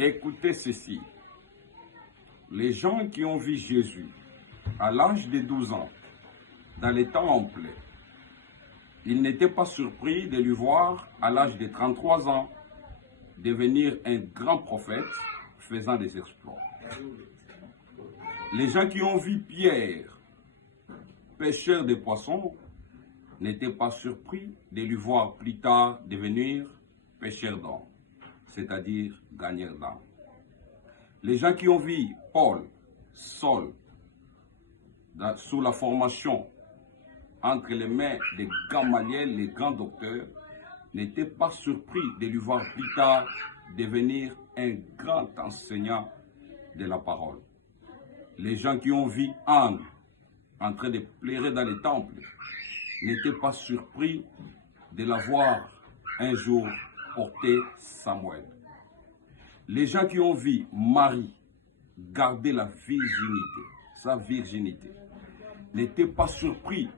Écoutez ceci. Les gens qui ont vu Jésus à l'âge de 12 ans dans les temples, ils n'étaient pas surpris de lui voir à l'âge de 33 ans devenir un grand prophète faisant des exploits. Les gens qui ont vu Pierre, pêcheur de poissons, n'étaient pas surpris de lui voir plus tard devenir pêcheur d'hommes, c'est-à-dire gagneur d'âmes. Les gens qui ont vu Paul, Saul, sous la formation entre les mains de Gamaliel, les grands docteurs, n'étaient pas surpris de lui voir plus tard devenir un grand enseignant de la parole. Les gens qui ont vu Anne en train de pleurer dans les temples n'étaient pas surpris de la voir un jour porter Samuel. Les gens qui ont vu Marie garder la virginité, sa virginité, n'étaient pas surpris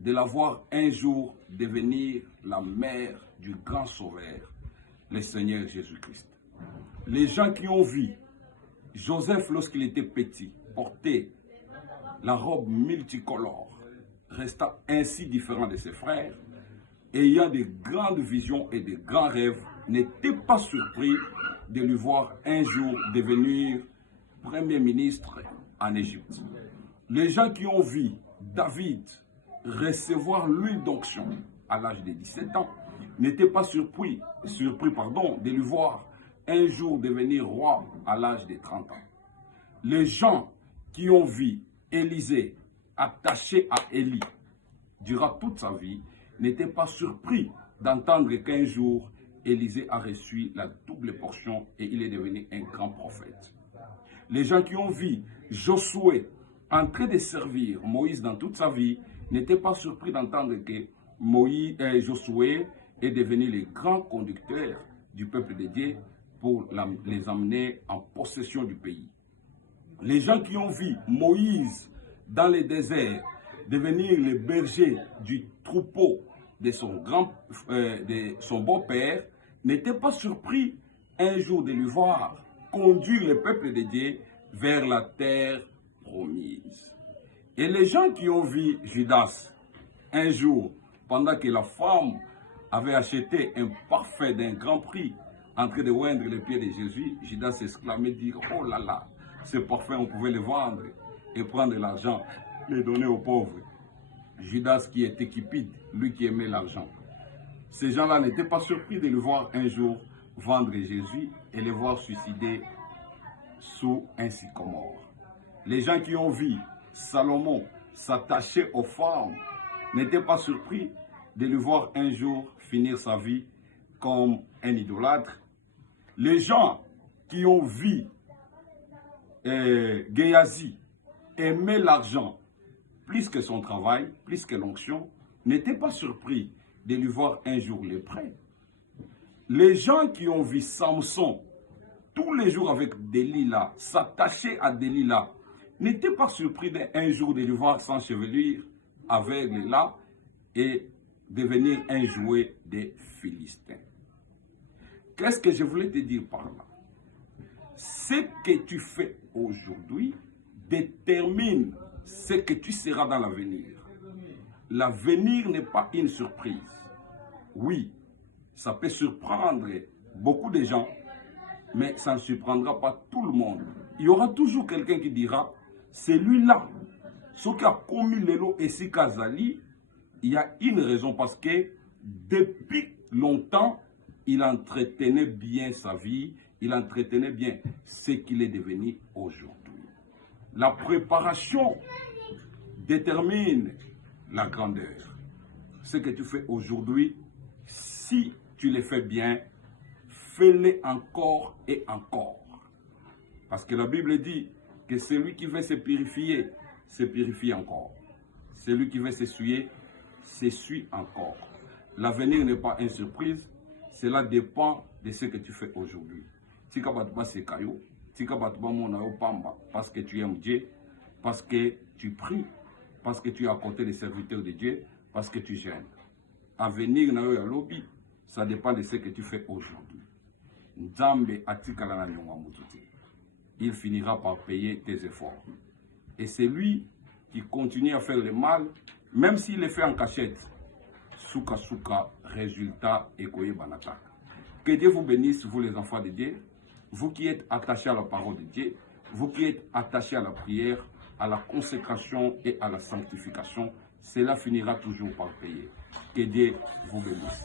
de la voir un jour devenir la mère du grand sauveur, le Seigneur Jésus-Christ. Les gens qui ont vu Joseph lorsqu'il était petit porter la robe multicolore, restant ainsi différent de ses frères, ayant de grandes visions et de grands rêves, n'étaient pas surpris de lui voir un jour devenir Premier ministre en Égypte. Les gens qui ont vu David recevoir l'huile d'onction à l'âge de 17 ans n'étaient pas surpris de lui voir un jour devenir roi à l'âge de 30 ans. Les gens qui ont vu Élisée attaché à Élie durant toute sa vie n'étaient pas surpris d'entendre qu'un jour Élisée a reçu la double portion et il est devenu un grand prophète. Les gens qui ont vu Josué en train de servir Moïse dans toute sa vie n'étaient pas surpris d'entendre que Josué est devenu le grand conducteur du peuple de Dieu pour les emmener en possession du pays. Les gens qui ont vu Moïse dans le désert devenir le berger du troupeau de son beau-père n'étaient pas surpris un jour de lui voir conduire le peuple de Dieu vers la terre promise. Et les gens qui ont vu Judas un jour, pendant que la femme avait acheté un parfum d'un grand prix en train de oindre les pieds de Jésus, Judas s'exclamait, dire, oh là là, ce parfum on pouvait le vendre et prendre l'argent et le donner aux pauvres. Judas qui était cupide, lui qui aimait l'argent. Ces gens-là n'étaient pas surpris de le voir un jour vendre Jésus et le voir suicider sous un sycomore. Les gens qui ont vu Salomon s'attacher aux femmes n'étaient pas surpris de le voir un jour finir sa vie comme un idolâtre. Les gens qui ont vu Géasi aimer l'argent plus que son travail, plus que l'onction, n'étaient pas surpris de lui voir un jour lépreux. Les gens qui ont vu Samson tous les jours avec Delilah, s'attacher à Delilah, n'étaient pas surpris d'un jour de le voir sans chevelure, aveugle là, et devenir un jouet des Philistins. Qu'est-ce que je voulais te dire par là? Ce que tu fais aujourd'hui détermine ce que tu seras dans l'avenir. L'avenir n'est pas une surprise. Oui, ça peut surprendre beaucoup de gens, mais ça ne surprendra pas tout le monde. Il y aura toujours quelqu'un qui dira, celui-là, ce qui a commis l'élo et si Kazali, il y a une raison parce que depuis longtemps, il entretenait bien sa vie, il entretenait bien ce qu'il est devenu aujourd'hui. La préparation détermine la grandeur. Ce que tu fais aujourd'hui, si tu le fais bien, fais-le encore et encore. Parce que la Bible dit que celui qui veut se purifie encore. Celui qui veut s'essuyer, s'essuie encore. L'avenir n'est pas une surprise, cela dépend de ce que tu fais aujourd'hui. Parce que tu aimes Dieu, parce que tu pries, parce que tu es à côté des serviteurs de Dieu, parce que tu gênes. Avenir, ça dépend de ce que tu fais aujourd'hui. Nzambe atikala na lionga mutu te. Il finira par payer tes efforts. Et c'est lui qui continue à faire le mal, même s'il le fait en cachette. Souka souka, résultat ekoye banataka. Que Dieu vous bénisse, vous les enfants de Dieu, vous qui êtes attachés à la parole de Dieu, vous qui êtes attachés à la prière, à la consécration et à la sanctification. Cela finira toujours par payer. Que Dieu vous bénisse.